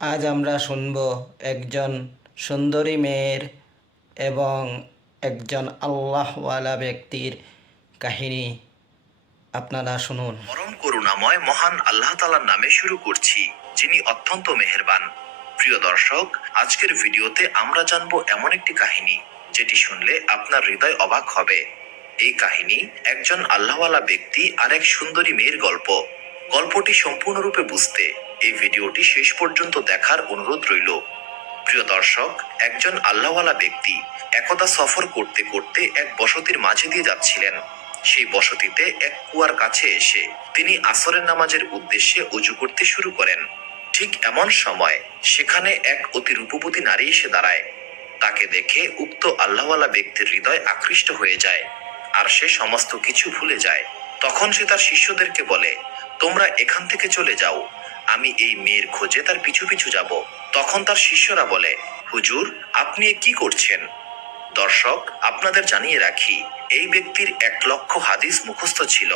আজ আমরা শুনব একজন সুন্দরী মেয়ের এবং একজন আল্লাহওয়ালা ব্যক্তির কাহিনী। আপনারা শুনুন। পরম করুণাময় মহান আল্লাহ তাআলার নামে শুরু করছি, যিনি অত্যন্ত মেহেরবান। প্রিয় দর্শক, আজকের ভিডিওতে আমরা জানব এমন একটি কাহিনী যেটি শুনলে আপনার হৃদয় অবাক হবে। এই কাহিনী একজন আল্লাহওয়ালা ব্যক্তি আর এক সুন্দরী মেয়ের গল্প। গল্পটি সম্পূর্ণরূপে বুঝতে এই ভিডিওটি শেষ পর্যন্ত দেখার অনুরোধ রইল। প্রিয় দর্শক, একজন আল্লাহওয়ালা ব্যক্তি একদা সফর করতে করতে এক বসতির মাঝে দিয়ে যাচ্ছিলেন। সেই বসতিতে এক কুয়ার কাছে এসে তিনি আসরের নামাজের উদ্দেশ্যে অজু করতে শুরু করেন। ঠিক এমন সময় সেখানে এক অতি রূপবতী নারী এসে দাঁড়ায়। তাকে দেখে উক্ত আল্লাহওয়ালা ব্যক্তির হৃদয় আকৃষ্ট হয়ে যায়, আর সে সমস্ত কিছু ভুলে যায়। তখন সে তার শিষ্যদেরকে বলে, তোমরা এখান থেকে চলে যাও, আমি এই মেয়ের খোঁজে তার পিছু পিছু যাব। তখন তার শিষ্যরা বলে, হুজুর, আপনি এ কি করছেন? দর্শক, আপনাদের জানিয়ে রাখি, এই ব্যক্তির 1,00,000 হাদিস মুখস্থ ছিল,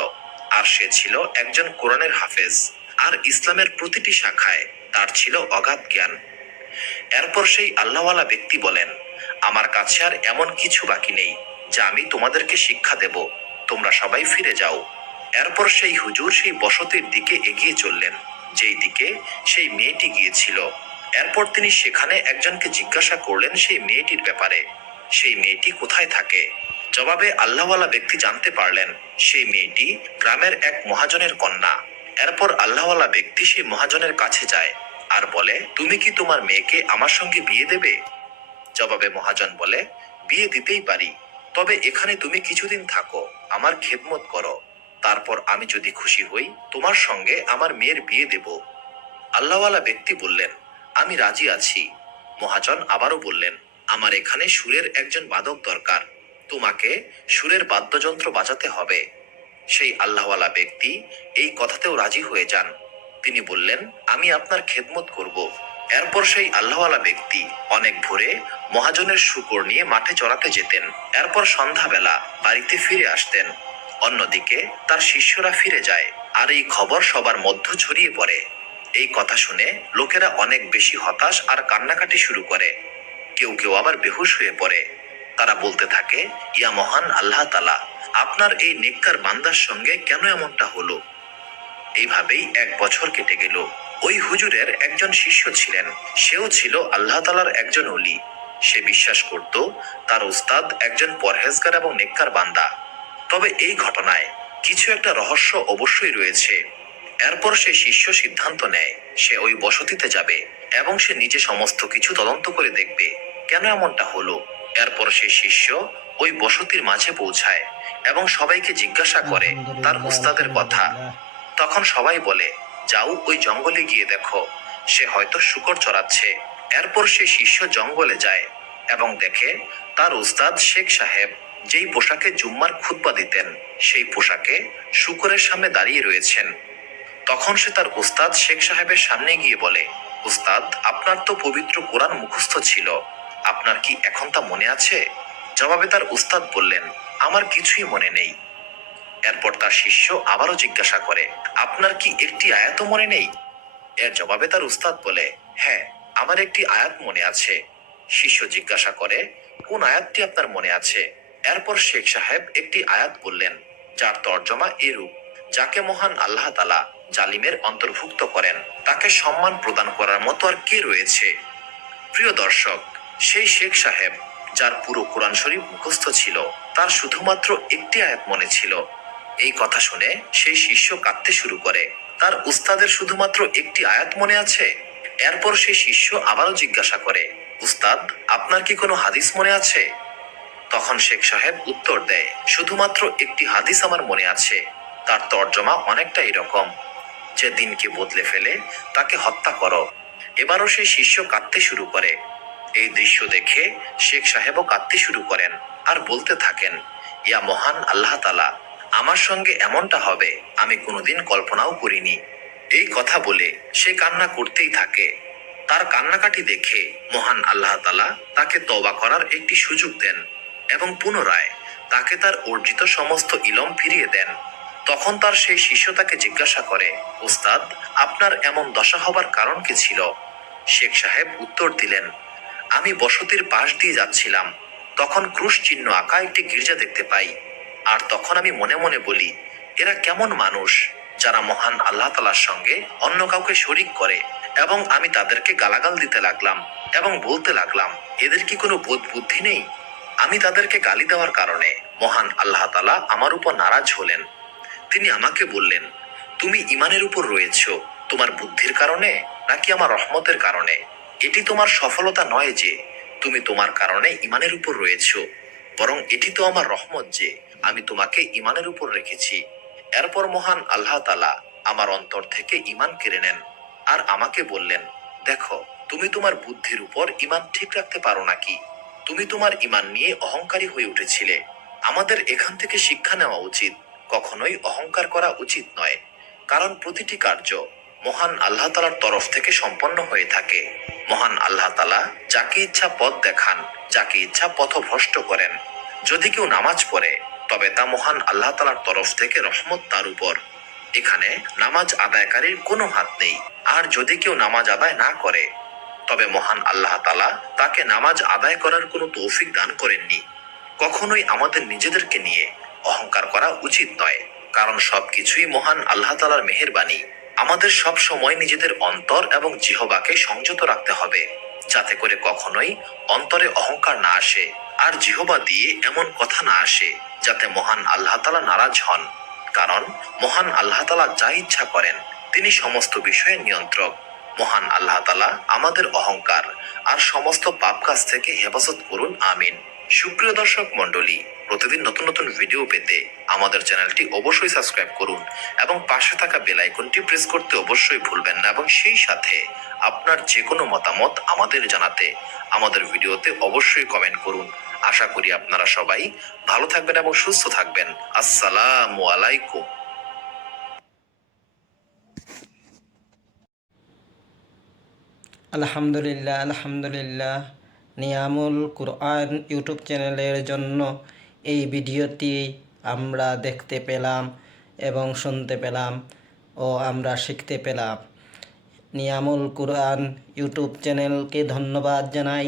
আর সে ছিল একজন কোরআনের হাফেজ, আর ইসলামের প্রতিটি শাখায় তার ছিল অগাধ জ্ঞান। এরপর সেই আল্লাহওয়ালা ব্যক্তি বলেন, আমার কাছে আর এমন কিছু বাকি নেই যা আমি তোমাদেরকে শিক্ষা দেব, তোমরা সবাই ফিরে যাও। এরপর সেই হুজুর সেই বসতির দিকে এগিয়ে চললেন, যেই দিকে সেই মেয়েটি গিয়েছিল। এরপর তিনি সেখানে একজনকে জিজ্ঞাসা করলেন সেই মেয়েটির ব্যাপারে, সেই মেয়েটি কোথায় থাকে। জবাবে আল্লাহওয়ালা ব্যক্তি জানতে পারলেন সেই মেয়েটি গ্রামের এক মহাজনের কন্যা। এরপর আল্লাহওয়ালা ব্যক্তি সেই মহাজনের কাছে যায় আর বলে, তুমি কি তোমার মেয়েকে আমার সঙ্গে বিয়ে দেবে? জবাবে মহাজন বলে, বিয়ে দিতেই পারি, তবে এখানে তুমি কিছুদিন থাকো, আমার খেদমত করো, তারপর আমি যদি খুশি হই তোমার সঙ্গে আমার মেয়ের বিয়ে দেব। আল্লাহওয়ালা ব্যক্তি বললেন, আমি রাজি আছি। মহাজন আবারও বললেন, আমার এখানে সুরের একজন বাদক দরকার, তোমাকে সুরের বাদ্যযন্ত্র বাজাতে হবে। সেই আল্লাহওয়ালা ব্যক্তি এই কথাতেও রাজি হয়ে যান। তিনি বললেন, আমি আপনার খেদমত করব। এরপর সেই আল্লাহওয়ালা ব্যক্তি অনেক ভোরে মহাজনের শূকর নিয়ে মাঠে চড়াতে যেতেন। এরপর সন্ধ্যাবেলা বাড়িতে ফিরে আসতেন। অন্যদিকে তার শিষ্যরা ফিরে যায়, আর এই খবর সবার মধ্যে ছড়িয়ে পড়ে। এই কথা শুনে লোকেরা অনেক বেশি হতাশ আর কান্নাকাটি শুরু করে। কেউ কেউ আবার বেহুশ হয়ে পড়ে। তারা বলতে থাকে, ইয়া মহান আল্লাহ তাআলা, আপনার এই নেককার বান্দার সঙ্গে কেন এমনটা হলো? এইভাবেই 1 বছর কেটে গেল। ওই হুজুরের একজন শিষ্য ছিলেন, সেও ছিল আল্লাহ তাআলার একজন ওলি। সে বিশ্বাস করত তার উস্তাদ একজন পরহেজগার এবং নেককার বান্দা। তবে এই ঘটনায় কিছু একটা রহস্য অবশ্যই রয়েছে। এরপর সে শিষ্য সিদ্ধান্ত নেয় সে ওই বসতিতে যাবে এবং সে নিজে সমস্ত কিছু তদন্ত করে দেখবে কেন এমনটা হলো। এরপর সে শিষ্য ওই বসতির মাঝে পৌঁছায় এবং সবাইকে জিজ্ঞাসা করে তার আলহামদুলিল্লাহ, উস্তাদের কথা। আলহামদুলিল্লাহ। তখন সবাই বলে, যাও ওই জঙ্গলে গিয়ে দেখো, সে হয়তো শূকর চড়াচ্ছে। এরপর সে শিষ্য জঙ্গলে যায় এবং দেখে তার উস্তাদ শেখ সাহেব যেই পোশাকে জুম্মার খুতবা দিতেন সেই পোশাকে শূকরের সামনে দাঁড়িয়ে রয়েছেন। তখন সে তার উস্তাদ শেখ সাহেবের সামনে গিয়ে বলে, উস্তাদ, আপনার তো পবিত্র কোরআন মুখস্থ ছিল, আপনার কি এখন তা মনে আছে? জবাবে তার উস্তাদ বললেন, আমার কিছুই মনে নেই। এরপর তার শিষ্য আবারও জিজ্ঞাসা করে, আপনার কি একটি আয়াতও মনে নেই? এর জবাবে তার উস্তাদ বলে, হ্যাঁ, আমার একটি আয়াত মনে আছে। শিষ্য জিজ্ঞাসা করে, কোন আয়াতটি আপনার মনে আছে? এরপর শেখ সাহেব একটি আয়াত বললেন, যার তর্জমা এরূপ, যাকে মহান আল্লাহ তাআলা জালিমের অন্তর্ভুক্ত করেন তাকে সম্মান প্রদান করার মতো আর কে রয়েছে? প্রিয় দর্শক, সেই শেখ সাহেব যার পুরো কোরআন শরীফ মুখস্থ ছিল, তার শুধুমাত্র একটি আয়াত মনে ছিল। এই কথা শুনে সেই শিষ্য কাঁদতে শুরু করে, তার উস্তাদের শুধুমাত্র একটি আয়াত মনে আছে। এরপর সেই শিষ্য আবারও জিজ্ঞাসা করে, উস্তাদ, আপনার কি কোনো হাদিস মনে আছে? তখন শেখ সাহেব উত্তর দেয়, শুধুমাত্র একটি হাদিস আমার মনে আছে, তার তর্জমা অনেকটা এরকম, যে দিনকে বদলে ফেলে তাকে হত্যা করো। এবারও সেই শিষ্য কাঁদতে শুরু করে। এই দৃশ্য দেখে শেখ সাহেবও কাঁদতে শুরু করেন আর বলতে থাকেন, ইয়া মহান আল্লাহ তাআলা, আমার সঙ্গে এমনটা হবে আমি কোনোদিন কল্পনাও করিনি। এই কথা বলে সে কান্না করতেই থাকে। তার কান্নাকাটি দেখে মহান আল্লাহ তাআলা তাকে তওবা করার একটি সুযোগ দেন এবং পুনরায় তাকে তার অর্জিত সমস্ত ইলম ফিরিয়ে দেন। তখন তার সেই শিষ্য তাকে জিজ্ঞাসা করে, উস্তাদ, আপনার এমন দশা হবার কারণ কি ছিল? শেখ সাহেব উত্তর দিলেন, আমি বসতির পাশ দিয়ে যাচ্ছিলাম, তখন ক্রুশ চিহ্ন আঁকা একটি গির্জা দেখতে পাই। আর তখন আমি মনে মনে বলি, এরা কেমন মানুষ যারা মহান আল্লাহ তাআলার সঙ্গে অন্য কাউকে শরিক করে। এবং আমি তাদেরকে গালাগাল দিতে লাগলাম এবং বলতে লাগলাম, এদের কি কোনো বোধ বুদ্ধি নেই? আমি তাদেরকে গালি দেওয়ার কারণে মহান আল্লাহ তাআলা আমার উপর নারাজ হলেন। তিনি আমাকে বললেন, তুমি ঈমানের উপর রয়েছো তোমার বুদ্ধির কারণে নাকি আমার রহমতের কারণে? এটি তোমার সফলতা নয় যে তুমি তোমার কারণে ঈমানের উপর রয়েছো, বরং এটি তো আমার রহমত যে আমি তোমাকে ঈমানের উপর রেখেছি। এরপর মহান আল্লাহ তাআলা আমার অন্তর থেকে ঈমান কেড়ে নেন আর আমাকে বললেন, দেখো, তুমি তোমার বুদ্ধির উপর ঈমান ঠিক রাখতে পারো নাকি? তুমি তোমার ঈমান নিয়ে অহংকারী হয়ে উঠেছিলে। আমাদের এখান থেকে শিক্ষা নেওয়া উচিত, কখনোই অহংকার করা উচিত নয়, কারণ প্রতিটি কার্য মহান আল্লাহ তাআলার তরফ থেকে সম্পন্ন হয়ে থাকে। মহান আল্লাহ তাআলা যাকে ইচ্ছা পথ দেখান, যাকে ইচ্ছা পথভ্রষ্ট করেন। যদি কেউ নামাজ পড়ে তবে তা মহান আল্লাহ তাআলার তরফ থেকে রহমত তার উপর। এখানে নামাজ আদায়কারীর কোনো হাত নেই। আর যদি কেউ নামাজ আদায় না করে তবে মহান আল্লাহ তাআলা তাকে নামাজ আদায় করার কোনো তৌফিক দান করেননি। কখনোই আমাদের নিজেদেরকে নিয়ে অহংকার করা উচিত নয়, কারণ সবকিছুই মহান আল্লাহ তাআলার মেহেরবানি। আমাদের সব সময় নিজেদের অন্তর এবং জিহ্বাকে সংযত রাখতে হবে, যাতে করে কখনোই অন্তরে অহংকার না আসে আর জিহ্বা দিয়ে এমন কথা না আসে যাতে মহান আল্লাহ তাআলা নারাজ হন। কারণ মহান আল্লাহ তাআলা যা ইচ্ছা করেন, তিনি সমস্ত বিষয়ের নিয়ন্ত্রক। মহান আল্লাহ তাআলা আমাদের অহংকার আর সমস্ত পাপ কাজ থেকে হেফাজত করুন, আমিন। সুপ্রিয় দর্শক মণ্ডলী, প্রতিদিন নতুন নতুন ভিডিও পেতে আমাদের চ্যানেলটি অবশ্যই সাবস্ক্রাইব করুন এবং পাশে থাকা বেল আইকনটি প্রেস করতে অবশ্যই ভুলবেন না। এবং সেই সাথে আপনার যে কোনো মতামত আমাদের জানাতে আমাদের ভিডিওতে অবশ্যই কমেন্ট করুন। আশা করি আপনারা সবাই ভালো থাকবেন এবং সুস্থ থাকবেন। আসসালামু আলাইকুম। আলহামদুলিল্লাহ, আলহামদুলিল্লাহ। নিয়ামুল কুরআন ইউটিউব চ্যানেলের জন্য এই ভিডিওটি আমরা দেখতে পেলাম এবং শুনতে পেলাম ও আমরা শিখতে পেলাম। নিয়ামুল কুরআন ইউটিউব চ্যানেলকে ধন্যবাদ জানাই।